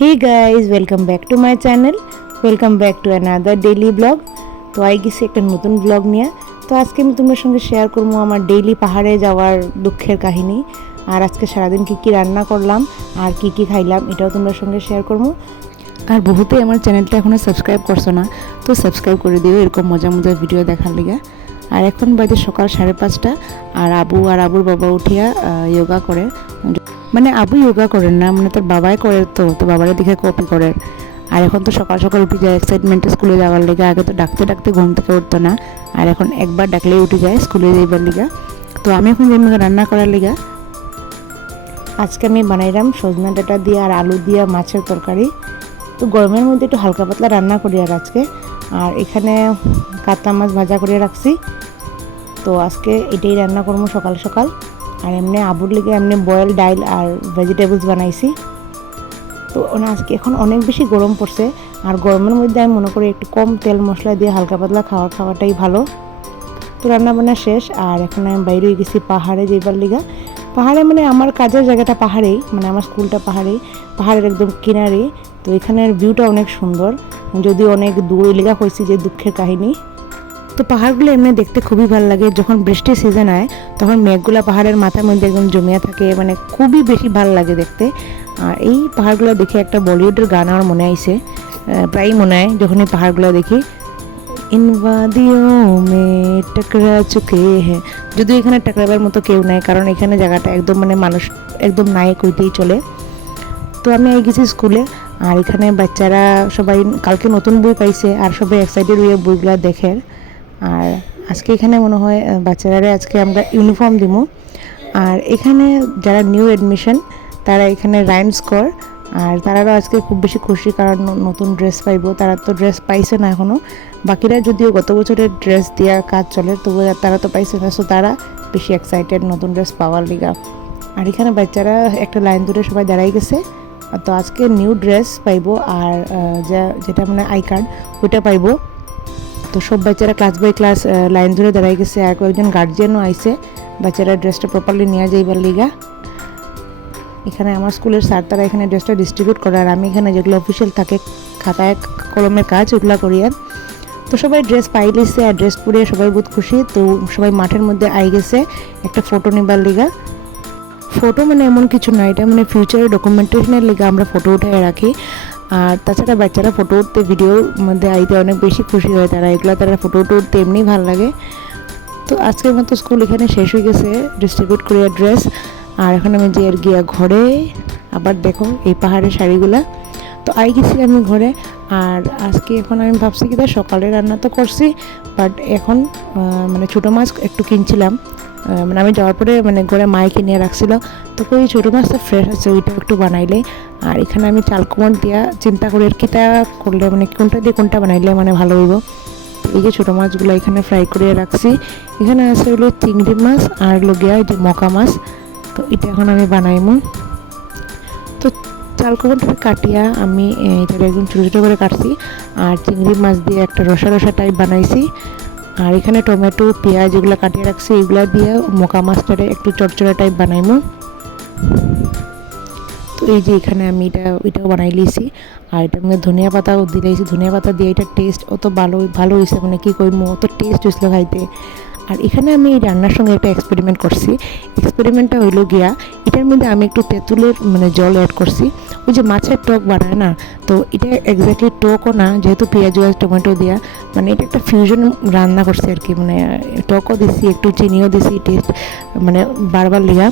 Hey guys welcome back to my channel welcome back to another daily blog তো I গেছি একটা নতুন blog নিয়ে। তো আজকে আমি তোমার সঙ্গে শেয়ার করব আমার ডেইলি পাহাড়ে যাওয়ার দুঃখের কাহিনী আর আজকে সারাদিন কী কী রান্না করলাম আর কি কি খাইলাম এটাও তোমার সঙ্গে শেয়ার করব। আর বহুতেই আমার চ্যানেলটা এখনও সাবস্ক্রাইব করছ না, তো সাবস্ক্রাইব করে দিও, এরকম মজা মজার ভিডিও দেখার লিগে। আর এখন বাজে সকাল সাড়ে পাঁচটা, আর আবু আর আবুর বাবা উঠিয়া যোগা করে। মানে আবু যোগা করেন না মানে তোর বাবাই করে তো তো বাবারে দেখে কপি করে। আর এখন তো সকাল সকাল উঠে যায় এক্সাইটমেন্টে স্কুলে যাওয়ার লেগে, আগে তো ডাকতে ডাকতে ঘুম থেকে উঠতো না, আর এখন একবার ডাকলেই উঠে যায় স্কুলে যাইবার লিগা। তো আমি এখন যেমন রান্না করার লিগা, আজকে আমি বানাইলাম সজনা ডাটা দিয়ে আর আলু দিয়ে মাছের তরকারি। তো গরমের মধ্যে একটু হালকা পাতলা রান্না করি আর আজকে। আর এখানে কাতলা মাছ ভাজা করে রাখছি। তো আজকে এটাই রান্না করব সকাল সকাল। আর এমনি আবুর লেগে এমনি বয়েল ডাইল আর ভেজিটেবলস বানাইছি। তো আজকে এখন অনেক বেশি গরম পড়ছে, আর গরমের মধ্যে আমি মনে করি একটু কম তেল মশলা দিয়ে হালকা পাতলা খাওয়া খাওয়াটাই ভালো। তো রান্না বান্না শেষ, আর এখন আমি বাইরে গেছি পাহাড়ে যেবার লিগা। পাহাড়ে মানে আমার কাজের জায়গাটা পাহাড়েই মানে আমার স্কুলটা পাহাড়েই, পাহাড়ের একদম কিনারে। তো এখানের ভিউটা অনেক সুন্দর যদি অনেক দূরে লেগা হয়েছে যে দুঃখের কাহিনী। তো পাহাড়গুলো এমনি দেখতে খুবই ভালো লাগে। যখন বৃষ্টির সিজন আয়, তখন মেঘগুলো পাহাড়ের মাথার মধ্যে একদম জমিয়া থাকে মানে খুবই বেশি ভালো লাগে দেখতে। আর এই পাহাড়গুলো দেখে একটা বলিউডের গান আমার মনে আইছে প্রায়ই মনে হয় যখন এই পাহাড়গুলো দেখি। ইন মে টাকরা চুকে হ্যাঁ। যদিও এখানে টাকরাবার মতো কেউ নাই, কারণ এখানে জায়গাটা একদম মানে মানুষ একদম নাই কইতেই চলে। তো আমি এই গেছি স্কুলে আর এখানে বাচ্চারা সবাই কালকে নতুন বই পাইছে, আর সবাই এক্সাইটেড হয়ে বইগুলো দেখে। আর আজকে এখানে মনে হয় বাচ্চারা আজকে আমরা ইউনিফর্ম দিব আর এখানে যারা নিউ অ্যাডমিশন তারা এখানে রাইমস কর। আর তারাও আজকে খুব বেশি খুশি কারণ নতুন ড্রেস পাইব। তারা তো ড্রেস পাইছে না এখনও বাকিরা যদিও গত বছরের ড্রেস দেওয়া কাজ চলে তবু তারা তো পাইছে না। সো তারা বেশি এক্সাইটেড নতুন ড্রেস পাওয়ার লিগা। আর এখানে বাচ্চারা একটা লাইন ধরে সবাই দাঁড়াই গেছে। তো আজকে নিউ ড্রেস পাইবো। আর যা- যেটা মানে আই কার্ড ওইটা পাইবো। তো সব বাচ্চারা ক্লাস বাই ক্লাস লাইন ধরে দাঁড়াই গেছে। আর কয়েকজন গার্জিয়ানও আইছে। বাচ্চারা ড্রেসটা প্রপারলি নিয়ে যাইবার লিগা। এখানে আমার স্কুলের স্যার তারা এখানে ড্রেসটা ডিস্ট্রিবিউট করে, আর আমি এখানে যেগুলো অফিসিয়াল থাকে, খাতায় কলমের কাজ, ওগুলো করি আর। তো সবাই ড্রেস পাই লিছে আর ড্রেস পরে সবাই বহুত খুশি। তো সবাই মাঠের মধ্যে আই গেছে। একটা ফটো নিবার লিগা। ফটো মানে এমন কিছু নয়, এটা মানে ফিউচারে ডকুমেন্টেশনের লেগে। আমরা ফটো উঠায় রাখি। আর তাছাড়া বাচ্চারা ফটো উঠতে ভিডিওর মধ্যে আইতে অনেক বেশি খুশি হয় তারা। এগুলো তারা ফটো উঠে উঠতে এমনি ভালো লাগে। তো আজকের মতো স্কুল এখানে শেষ হয়ে গেছে। ডিস্ট্রিবিউট করিয়া ড্রেস আর এখন আমি যে আর গিয়া ঘরে আবার দেখো এই পাহাড়ের শাড়িগুলা। তো আই গেছি আমি ঘরে। আর আজকে এখন আমি ভাবছি কি সকালে রান্না তো করছি বাট এখন মানে ছোটো মাছ একটু কিনছিলাম। মানে আমি যাওয়ার পরে মানে ঘরে মাইকে নিয়ে রাখছিল। তো ওই ছোটো মাছটা ফ্রেশ আছে ওইটা একটু বানাইলে আর এখানে আমি চাল কুমড় দিয়া চিন্তা করি আর কিটা করলে মানে কোনটা দিয়ে কোনটা বানাইলে মানে ভালো হইব। তো এই যে ছোটো মাছগুলো এখানে ফ্রাই করে রাখছি। এখানে আছে হলো চিংড়ি মাছ আর হলো গিয়া এই যে মকা মাছ। তো এটা এখন আমি বানাইমু। তো চাল কুমড়টা কাটিয়া আমি আহ, এটা একদম ছোটো ছোটো করে কাটছি। আর চিংড়ি মাছ দিয়ে একটা রসা রসা টাইপ বানাইছি। আর এখানে টমেটো পেঁয়াজ এগুলো কাটিয়ে রাখছি। এগুলো দিয়ে মোকা মাছটারে একটু চটচড়া টাইপ বানাইমু। তো এই যে এখানে আমি এটা এটাও বানাই লিয়েছি আর এটার মধ্যে ধনিয়া পাতাও দিলাইছি। ধনিয়া পাতা দিয়ে এটা টেস্ট অত ভালো ভালো হয়েছে মানে কী করব অত টেস্ট হয়েছিল খাইতে। আর এখানে আমি এই রান্নার সঙ্গে একটা এক্সপেরিমেন্ট করছি। এক্সপেরিমেন্টটা হইল গিয়া, এটার মধ্যে আমি একটু তেঁতুলের মানে জল অ্যাড করছি। ওই যে মাছের টক বাড়ায় না, তো এটা এক্স্যাক্টলি টকও না, যেহেতু পেঁয়াজ আর টমেটো দেওয়া মানে এটা একটা ফিউশন রান্না করছি আর কি মানে টকও দিছি, একটু চিনিও দিছি টেস্ট মানে বারবার লিয়া।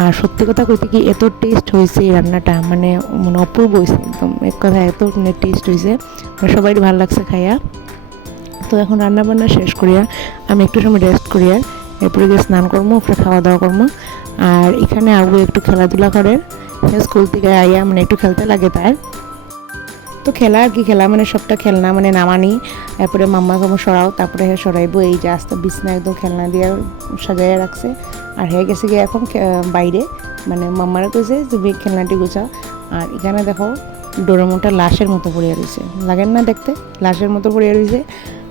আর সত্যি কথা কইতে কি, এত টেস্ট হয়েছে এই রান্নাটা মানে মানে অপূর্ব হয়েছে একদম। এক কথা এত টেস্ট হয়েছে সবাই ভালো লাগছে খাইয়া। তো এখন রান্না বান্না শেষ করিয়া আমি একটু সময় রেস্ট করিয়া এরপরে গিয়ে স্নান করব এরপরে খাওয়া দাওয়া করব আর এখানে আবু একটু খেলাধুলা করে। স্কুল থেকে আইয়া মানে একটু খেলতে লাগে তার। তো খেলা আর কি খেলা মানে সবটা খেলনা মানে নামানি, এরপরে মাম্মা কামু সরাও, তারপরে হ্যাঁ সরাইবো, এই যে আস্তে বিছনা একদম খেলনা দিয়ে সাজাইয়া রাখছে। আর হে গেছে গিয়ে এখন বাইরে মানে মাম্মারা কইছে তুমি খেলনাটি গুছাও। আর এখানে দেখো ডোরেমনটা লাশের মতো পড়িয়া রয়েছে। লাগেন না দেখতে, লাশের মতো পড়িয়া রয়েছে।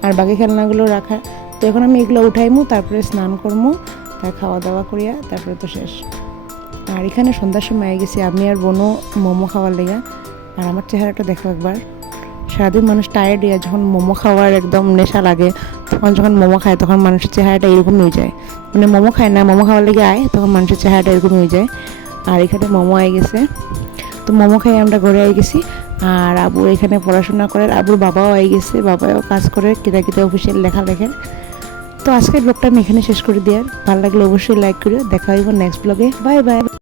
আর বাকি খেলনাগুলো রাখা। তো এখন আমি এগুলো উঠাইমু, তারপরে স্নান করমু, তার খাওয়া দাওয়া করিয়া তারপরে তো শেষ। আর এখানে সন্ধ্যার সময় গেছি, আমি আর বোনও মোমো খাওয়ার লেগা। আর আমার চেহারাটা দেখো একবার। সারাদিন মানুষ টায়ার্ড হয়ে যখন মোমো খাওয়ার একদম নেশা লাগে, তখন যখন মোমো খায়, তখন মানুষের চেহারাটা এরকম হয়ে যায়। মানে মোমো খায় না, মোমো খাওয়ার লেগে আয়, তখন মানুষের চেহারাটা এরকম হয়ে যায়। আর এখানে মোমো আই গেছে। তো মোমো খাই আমরা ঘরে আই গেছি। আর আবু এখানে পড়াশোনা করে আবুর বাবাও আই গেছে, বাবাও কাজ করে কিতা কিতা অফিসিয়াল লেখা। লেখেন তো আজকের ব্লগটা আমি এখানে শেষ করে দিয়ার। ভালো লাগলে অবশ্যই লাইক করে দেখা হইব নেক্সট ব্লগে বাই বাই